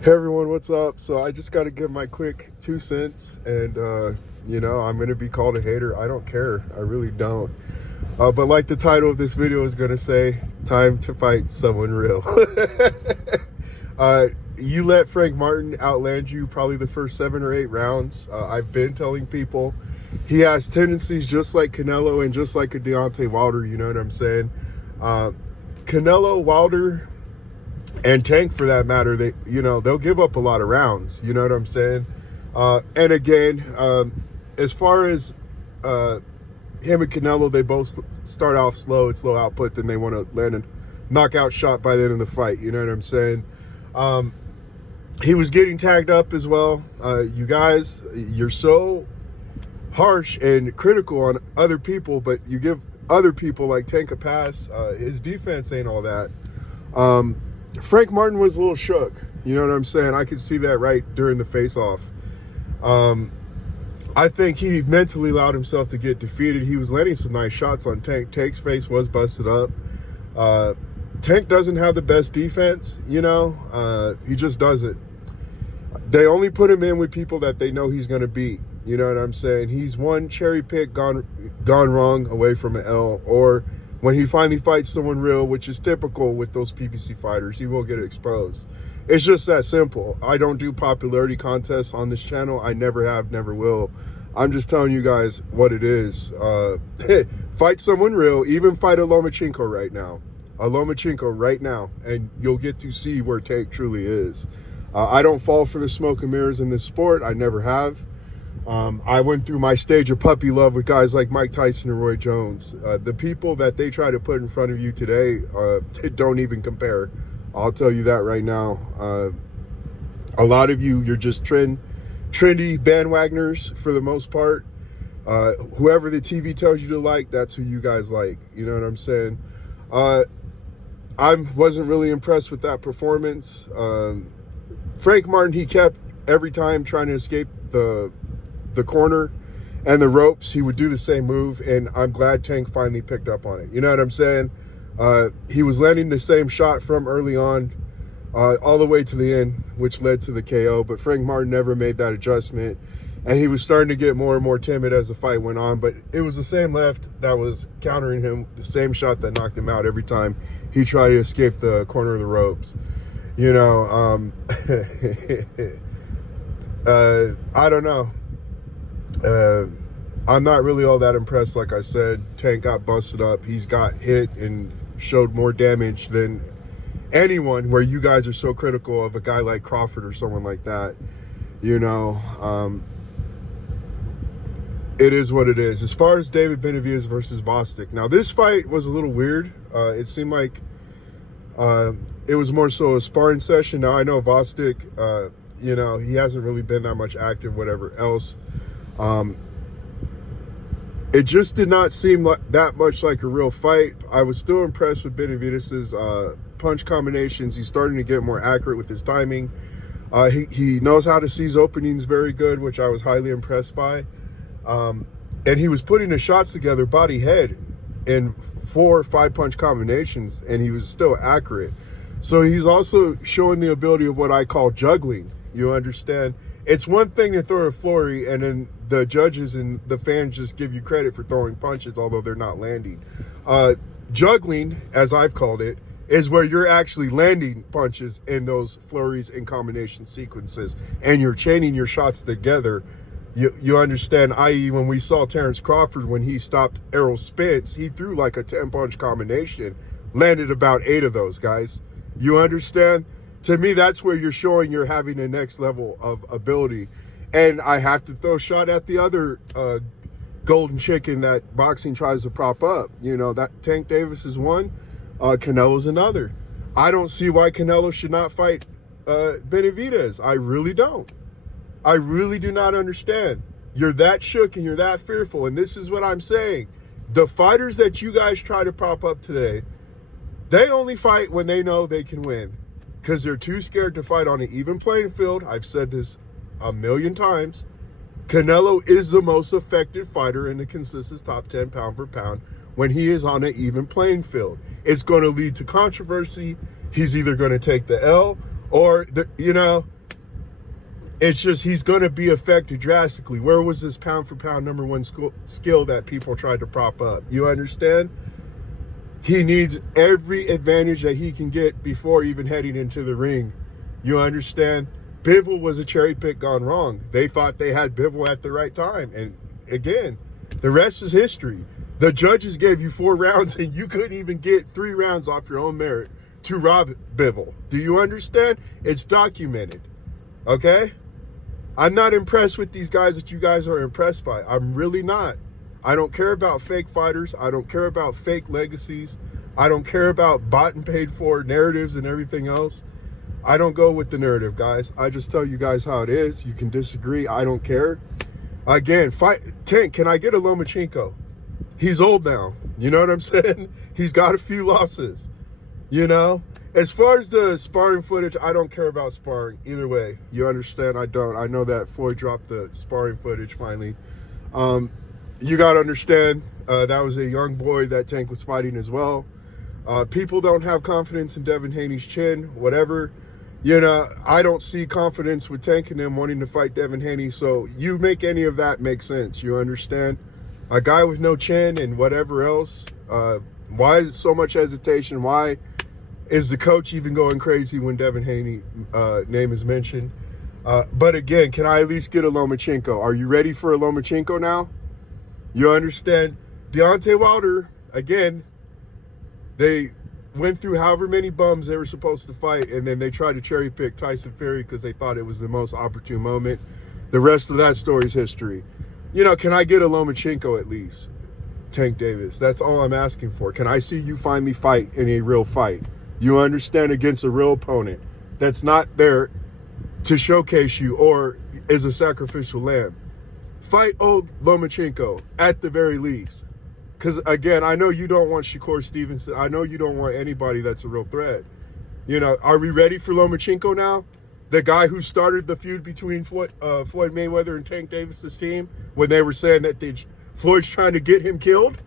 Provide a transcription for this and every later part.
Hey everyone, what's up? So I just got to give my quick 2 cents, and I'm going to be called a hater. I don't care. I really don't. But like the title of this video is going to say, time to fight someone real. You let Frank Martin outland you probably the first 7 or 8 rounds. I've been telling people he has tendencies just like Canelo and just like a Deontay Wilder. You know what I'm saying? Canelo, Wilder, and Tank, for that matter, they'll give up a lot of rounds. You know what I'm saying? And again, as far as him and Canelo, they both start off slow. It's low output, then they want to land a knockout shot by the end of the fight. You know what I'm saying? He was getting tagged up as well. You guys, you're so harsh and critical on other people, but you give other people like Tank a pass. His defense ain't all that. Frank Martin was a little shook. You know what I'm saying? I could see that right during the face-off. I think he mentally allowed himself to get defeated. He was landing some nice shots on Tank. Tank's face was busted up. Tank doesn't have the best defense, he just doesn't. They only put him in with people that they know he's going to beat. You know what I'm saying? He's one cherry pick gone wrong away from an L, or when he finally fights someone real, which is typical with those PBC fighters, he will get exposed. It's just that simple. I don't do popularity contests on this channel. I never have, never will. I'm just telling you guys what it is. Fight someone real, even fight a Lomachenko right now. And you'll get to see where Tank truly is. I don't fall for the smoke and mirrors in this sport. I never have. I went through my stage of puppy love with guys like Mike Tyson and Roy Jones. The people that they try to put in front of you today don't even compare. I'll tell you that right now. A lot of you're just trendy bandwagoners for the most part. Whoever the TV tells you to like, that's who you guys like. You know what I'm saying? I wasn't really impressed with that performance. Frank Martin, he kept every time trying to escape the corner and the ropes. He would do the same move, and I'm glad Tank finally picked up on it. You know what I'm saying? He was landing the same shot from early on all the way to the end, which led to the KO, but Frank Martin never made that adjustment, and he was starting to get more and more timid as the fight went on. But it was the same left that was countering him, the same shot that knocked him out every time he tried to escape the corner of the ropes. I don't know. I'm not really all that impressed. Like I said, Tank got busted up. He's got hit and showed more damage than anyone, where you guys are so critical of a guy like Crawford or someone like that. It is what it is. As far as David Benavidez versus Bostic, now this fight was a little weird. It seemed like it was more so a sparring session. Now I know Bostic, he hasn't really been that much active, whatever else. It just did not seem like that much like a real fight. I was still impressed with Benavidez's punch combinations. He's starting to get more accurate with his timing. He knows how to seize openings very good, which I was highly impressed by. And he was putting his shots together body head in 4 or 5 punch combinations, and he was still accurate. So he's also showing the ability of what I call juggling. You understand? It's one thing to throw a flurry and then the judges and the fans just give you credit for throwing punches, although they're not landing. Juggling, as I've called it, is where you're actually landing punches in those flurries and combination sequences, and you're chaining your shots together. You understand? I.e., when we saw Terrence Crawford, when he stopped Errol Spence, he threw like a 10-punch combination, landed about 8 of those, guys. You understand? To me, that's where you're showing you're having a next level of ability. And I have to throw a shot at the other golden chicken that boxing tries to prop up. That Tank Davis is one, Canelo's another. I don't see why Canelo should not fight Benavidez. I really don't. I really do not understand. You're that shook and you're that fearful. And this is what I'm saying. The fighters that you guys try to prop up today, they only fight when they know they can win, because they're too scared to fight on an even playing field. I've said this a million times. Canelo is the most effective fighter in the consensus top 10 pound for pound when he is on an even playing field. It's going to lead to controversy. He's either going to take the L Or, it's just he's going to be affected drastically. Where was this pound for pound number one skill that people tried to prop up? You understand? He needs every advantage that he can get before even heading into the ring. You understand? Bivol was a cherry pick gone wrong. They thought they had Bivol at the right time. And again, the rest is history. The judges gave you 4 rounds and you couldn't even get 3 rounds off your own merit to rob Bivol. Do you understand? It's documented. Okay? I'm not impressed with these guys that you guys are impressed by. I'm really not. I don't care about fake fighters. I don't care about fake legacies. I don't care about bought and paid for narratives and everything else. I don't go with the narrative, guys. I just tell you guys how it is. You can disagree. I don't care. Again, Tank, can I get a Lomachenko? He's old now. You know what I'm saying? He's got a few losses. As far as the sparring footage, I don't care about sparring either way. You understand? I don't. I know that Floyd dropped the sparring footage finally. You got to understand, that was a young boy that Tank was fighting as well. People don't have confidence in Devin Haney's chin, whatever. I don't see confidence with Tank and them wanting to fight Devin Haney. So you make any of that make sense. You understand? A guy with no chin and whatever else. Why is so much hesitation? Why is the coach even going crazy when Devin Haney name is mentioned? But again, can I at least get a Lomachenko? Are you ready for a Lomachenko now? You understand? Deontay Wilder, again, they went through however many bums they were supposed to fight, and then they tried to cherry pick Tyson Fury because they thought it was the most opportune moment. The rest of that story is history. Can I get a Lomachenko at least? Tank Davis, that's all I'm asking for. Can I see you finally fight in a real fight? You understand, against a real opponent that's not there to showcase you or is a sacrificial lamb. Fight old Lomachenko at the very least. Because, again, I know you don't want Shakur Stevenson. I know you don't want anybody that's a real threat. Are we ready for Lomachenko now? The guy who started the feud between Floyd Mayweather and Tank Davis's team when they were saying that Floyd's trying to get him killed?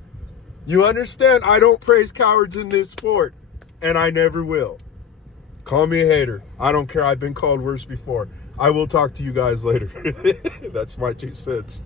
You understand? I don't praise cowards in this sport, and I never will. Call me a hater. I don't care. I've been called worse before. I will talk to you guys later. That's my 2 cents.